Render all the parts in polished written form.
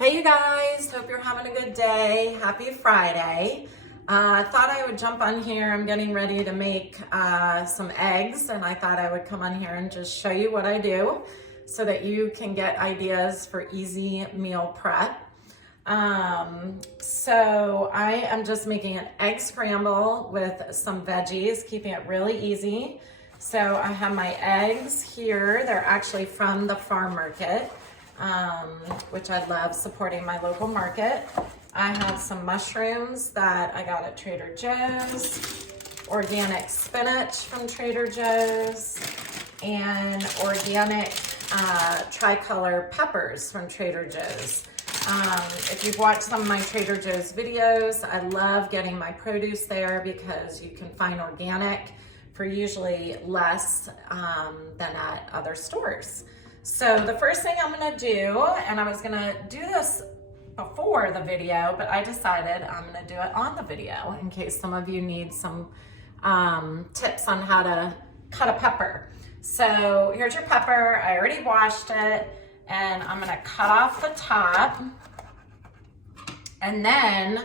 Hey you guys, hope you're having a good day. Happy Friday. I thought I would jump on here. I'm getting ready to make some eggs, and I thought I would come on here and just show you what I do so that you can get ideas for easy meal prep. So I am just making an egg scramble with some veggies, keeping it really easy. So I have my eggs here. They're actually from the farm market. Which I love supporting my local market. I have some mushrooms that I got at Trader Joe's, organic spinach from Trader Joe's, and organic tricolor peppers from Trader Joe's. If you've watched some of my Trader Joe's videos, I love getting my produce there because you can find organic for usually less than at other stores. So the first thing I'm gonna do, and I was gonna do this before the video, but I decided I'm gonna do it on the video in case some of you need some tips on how to cut a pepper. So here's your pepper. I already washed it, and I'm gonna cut off the top. And then,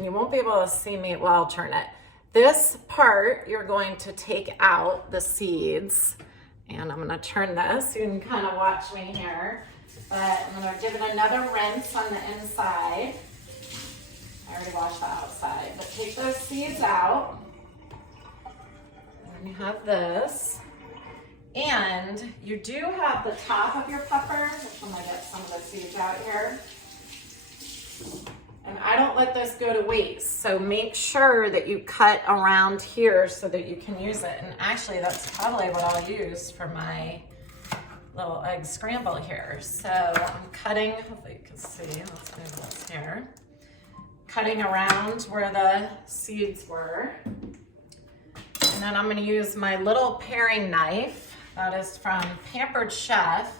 you won't be able to see me, well, I'll turn it. This part, you're going to take out the seeds. And I'm gonna turn this, you can kind of watch me here, but I'm gonna give it another rinse on the inside. I already washed the outside, but take those seeds out. And then you have this. And you do have the top of your pepper, which I'm gonna get some of the seeds out here. And I don't let this go to waste, so make sure that you cut around here so that you can use it. And actually, that's probably what I'll use for my little egg scramble here. So I'm cutting, hopefully you can see, let's move this here. Cutting around where the seeds were. And then I'm gonna use my little paring knife. That is from Pampered Chef.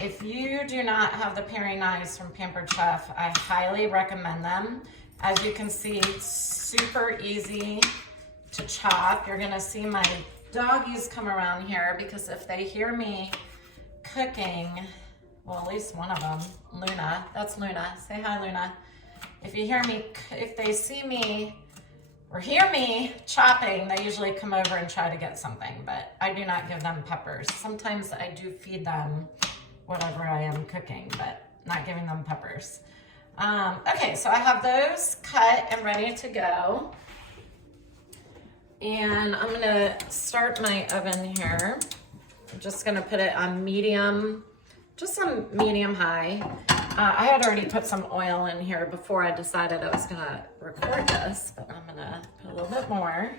If you do not have the paring knives from Pampered Chef, I highly recommend them. As you can see, it's super easy to chop. You're gonna see my doggies come around here because if they hear me cooking, well, at least one of them, Luna, that's Luna, say hi, Luna. If they see me or hear me chopping, they usually come over and try to get something, but I do not give them peppers. Sometimes I do feed them whatever I am cooking, but not giving them peppers. Okay, so I have those cut and ready to go. And I'm gonna start my oven here. I'm just gonna put it on medium, just on medium high. I had already put some oil in here before I decided I was gonna record this, but I'm gonna put a little bit more.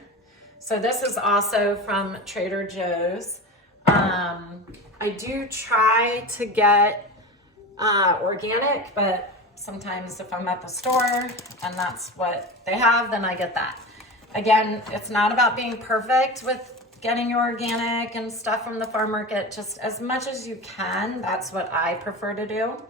So this is also from Trader Joe's. I do try to get organic, but sometimes if I'm at the store and that's what they have, then I get that. Again, it's not about being perfect with getting your organic and stuff from the farm market, just as much as you can. That's what I prefer to do.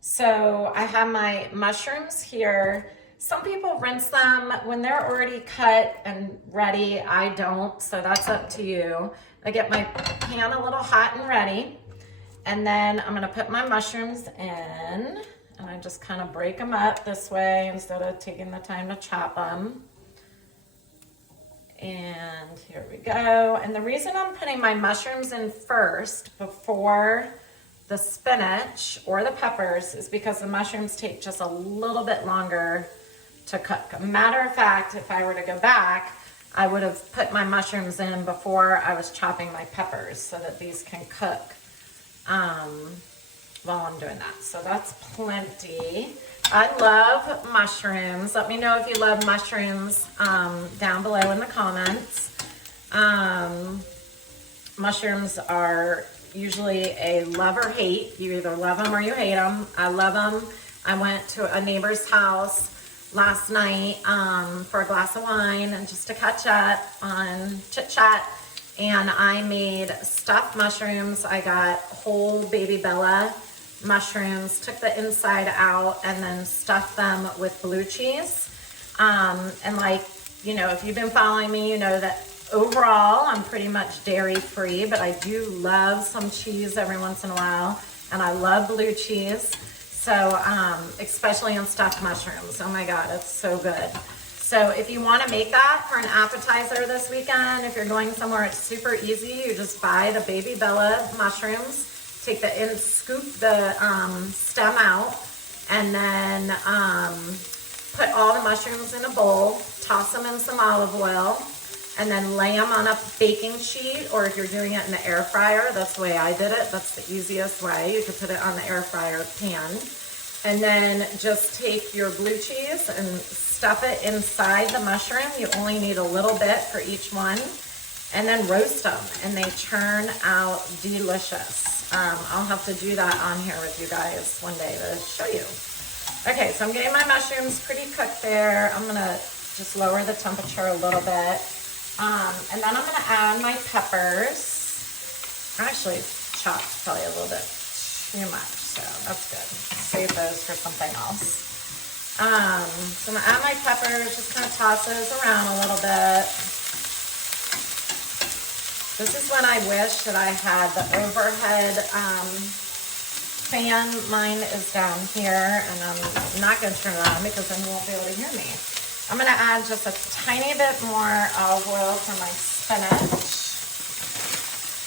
So I have my mushrooms here. Some people rinse them when they're already cut and ready. I don't, so that's up to you. I get my pan a little hot and ready, and then I'm gonna put my mushrooms in, and I just kind of break them up this way instead of taking the time to chop them. And here we go. And the reason I'm putting my mushrooms in first before the spinach or the peppers is because the mushrooms take just a little bit longer to cook. Matter of fact, if I were to go back, I would have put my mushrooms in before I was chopping my peppers so that these can cook while I'm doing that. So that's plenty. I love mushrooms. Let me know if you love mushrooms down below in the comments. Mushrooms are usually a love or hate. You either love them or you hate them. I love them. I went to a neighbor's house last night for a glass of wine and just to catch up on chit chat, and I made stuffed mushrooms. I got whole baby Bella mushrooms, took the inside out, and then stuffed them with blue cheese. And like, you know, if you've been following me, you know that Overall, I'm pretty much dairy free, but I do love some cheese every once in a while, and I love blue cheese. So, especially on stuffed mushrooms. Oh my God, it's so good. So if you want to make that for an appetizer this weekend, if you're going somewhere, it's super easy. You just buy the baby Bella mushrooms, take scoop the stem out, and then put all the mushrooms in a bowl, toss them in some olive oil, and then lay them on a baking sheet, or if you're doing it in the air fryer, that's the way I did it. That's the easiest way. You could put it on the air fryer pan. And then just take your blue cheese and stuff it inside the mushroom. You only need a little bit for each one. And then roast them, and they turn out delicious. I'll have to do that on here with you guys one day to show you. Okay, so I'm getting my mushrooms pretty cooked there. I'm gonna just lower the temperature a little bit. And then I'm gonna add my peppers. Actually, chopped probably a little bit too much, so that's good. Save those for something else. So I'm gonna add my peppers, just kind of toss those around a little bit. This is when I wish that I had the overhead fan. Mine is down here, and I'm not gonna turn it on because then you won't be able to hear me. I'm gonna add just a tiny bit more olive oil for my spinach.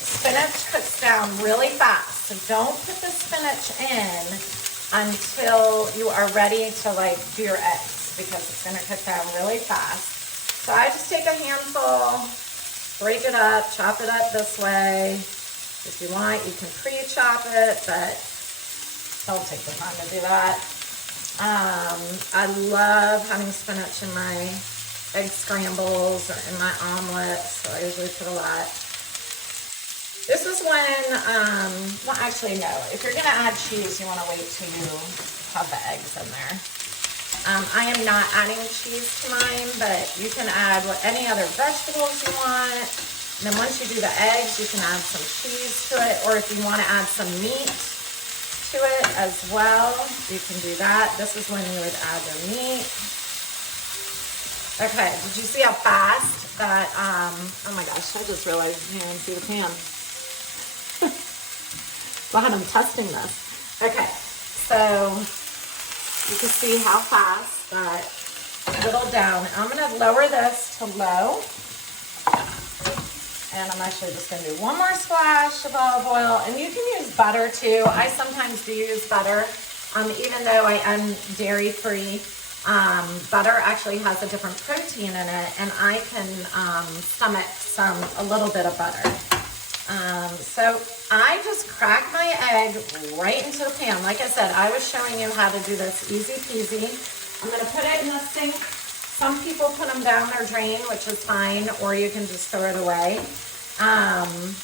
Spinach cooks down really fast, so don't put the spinach in until you are ready to do your eggs, because it's gonna cook down really fast. So I just take a handful, break it up, chop it up this way. If you want, you can pre-chop it, but don't take the time to do that. I love having spinach in my egg scrambles or in my omelets, so I usually put a lot. This is when, well actually no, if you're gonna add cheese, you wanna wait till you have the eggs in there. I am not adding cheese to mine, but you can add any other vegetables you want. And then once you do the eggs, you can add some cheese to it, or if you wanna add some meat to it as well, you can do that. This is when you would add your meat. Okay, did you see how fast that, oh my gosh, I just realized you can't see the pan. Glad I'm testing this. Okay, so you can see how fast that whittled down. I'm gonna lower this to low. And I'm actually just gonna do one more splash of olive oil, and you can use butter too. I sometimes do use butter, even though I am dairy free. Butter actually has a different protein in it, and I can stomach a little bit of butter. So I just crack my egg right into the pan. Like I said, I was showing you how to do this easy peasy. I'm gonna put it in the sink. Some people put them down their drain, which is fine, or you can just throw it away. And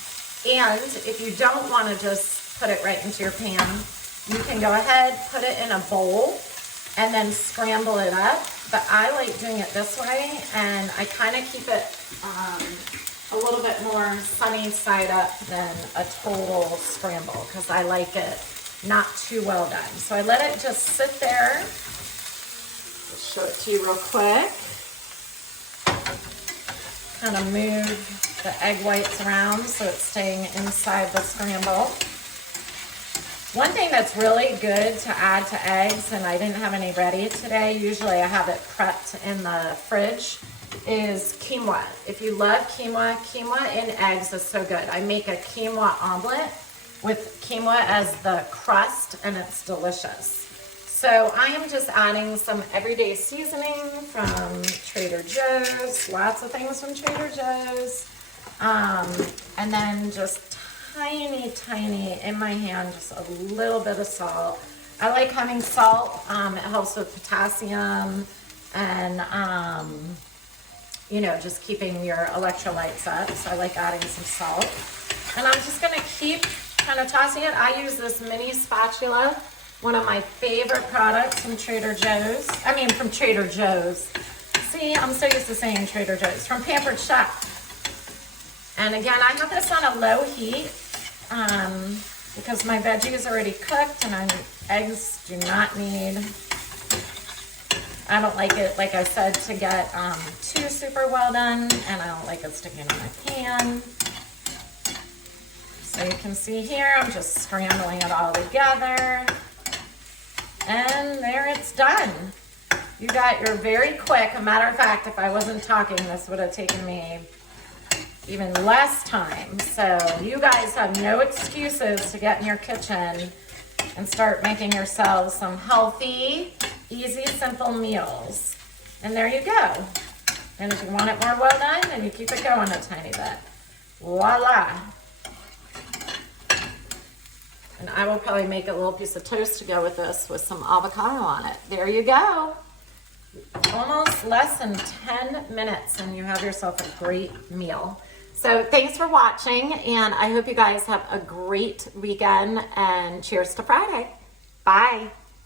if you don't want to just put it right into your pan, you can go ahead, put it in a bowl, and then scramble it up. But I like doing it this way, and I kind of keep it a little bit more sunny side up than a total scramble, because I like it not too well done. So I let it just sit there. Show it to you real quick. Kind of move the egg whites around so it's staying inside the scramble. One thing that's really good to add to eggs, and I didn't have any ready today, usually I have it prepped in the fridge, is quinoa. If you love quinoa, quinoa in eggs is so good. I make a quinoa omelet with quinoa as the crust, and it's delicious. So I am just adding some everyday seasoning from Trader Joe's, lots of things from Trader Joe's, and then just tiny in my hand, just a little bit of salt. I like having salt. It helps with potassium and, you know, just keeping your electrolytes up. So I like adding some salt. And I'm just gonna keep kind of tossing it. I use this mini spatula, one of my favorite products from Trader Joe's. I mean, from Trader Joe's. See, I'm so used to saying Trader Joe's. From Pampered Chef. And again, I have this on a low heat because my veggie is already cooked, and eggs do not need I don't like it, like I said, to get too super well done, and I don't like it sticking on my pan. So you can see here, I'm just scrambling it all together. And there it's done. You got your very quick, a matter of fact, if I wasn't talking, this would have taken me even less time. So you guys have no excuses to get in your kitchen and start making yourselves some healthy, easy, simple meals. And there you go. And if you want it more well done, then you keep it going a tiny bit. Voila. And I will probably make a little piece of toast to go with this with some avocado on it. There you go. Almost less than 10 minutes and you have yourself a great meal. So thanks for watching, and I hope you guys have a great weekend, and cheers to Friday. Bye.